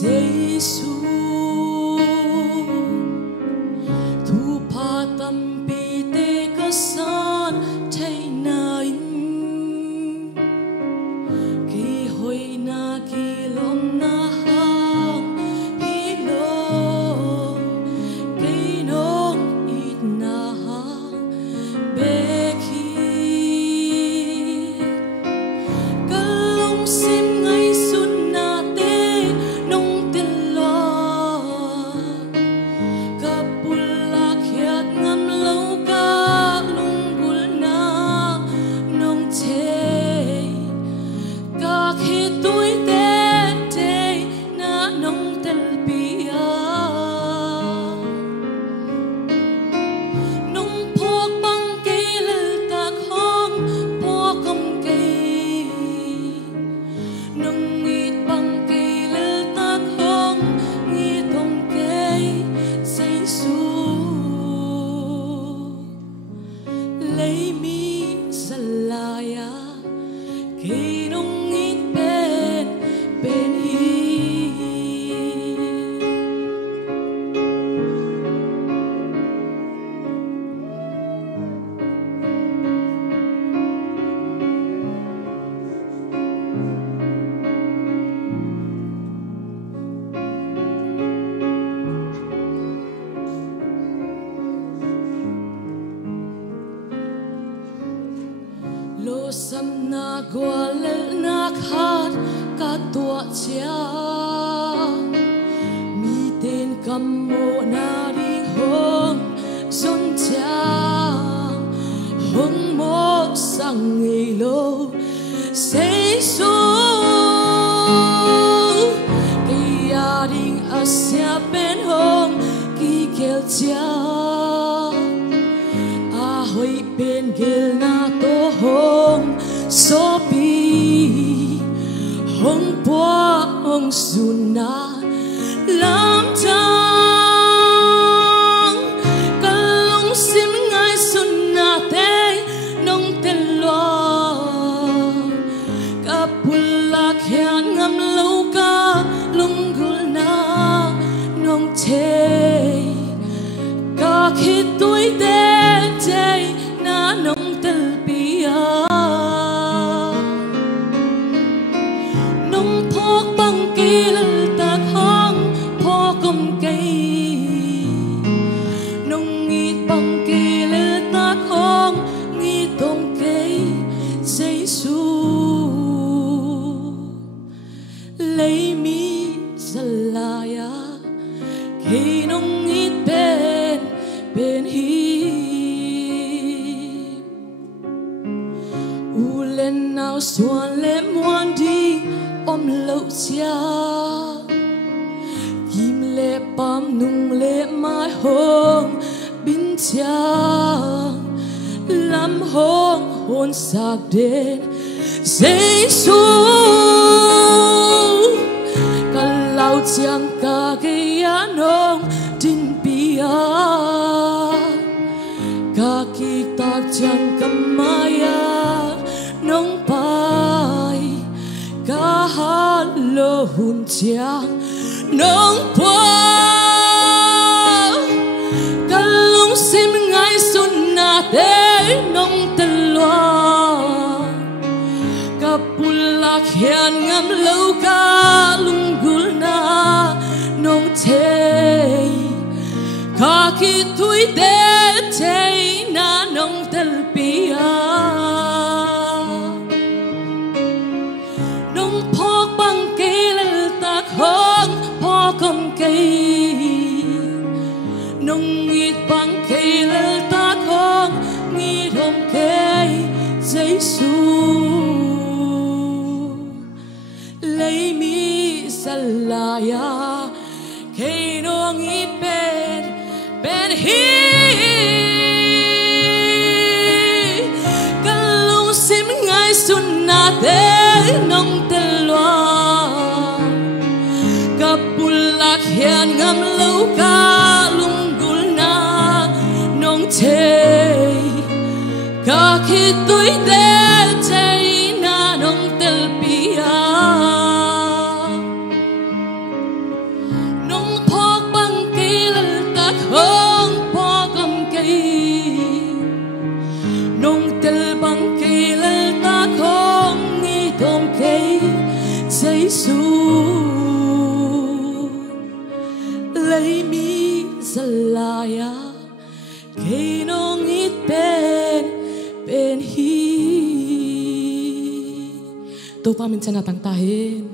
Giêsu thu pa tâm bi te ka san thai na in ki hoi na ki lom na hang hi lo ki nong it na hang be khi ka long sim ngai sun na te nong tin lo ka pula khiat ngam lo ka lung bul na nong che ka khi tôi te te na nong tel pia nong phok bang ke lel ta khom po kom ke nong ngit bang ke lel ta khom ngi tong ke say su lấy mi salaya ke nong ngit ben ben hi lo sam na gwa lel na khat ka tua chia mi ten kam mo na ri hong son cha hong mo sang ngei lo say so ki ya ding asia ben hong ki kel cha a hoi ben gel na to hong so bi hong po hong sun na lam chang ka long sim ngai sun na te nong te lo ka pula khian ngam lo ka lung gul na nong che ka khi tôi te te na nong tel pia nong phok bang ke lel ta khang pho kom ke nong ngit bang ke lel ta khang ngi tong ke say su lấy mi salaya ke nong ngit ben ben hi u len nào xuan le muan đi om lo chia kim le pam nung le mai hong bin chia lam hong hôn sak den Giêsu ka lau chiang ka ke ya nong tin pia ka ki tak chang kamaya nong pai ka ha lo hun chiang nong po ka lung sim ngai sun na te nong te lo ka pula khian ngam lo ka lung gul na nong che ka khi tui te che na nong tel pia nong phok bang ke lel ta khong pho kom ke nong ngit bang ke lel ta khong ngi thong ke Giêsu lấy mi salaya ke nong ngit ben ben hi ka lung sim ngai sun na te nong te lo ka pula khian ngam lo ka lung gul na nong che ka khi tôi te che na nong tel pia salaya kainong ben hi to pamin sa natangtahin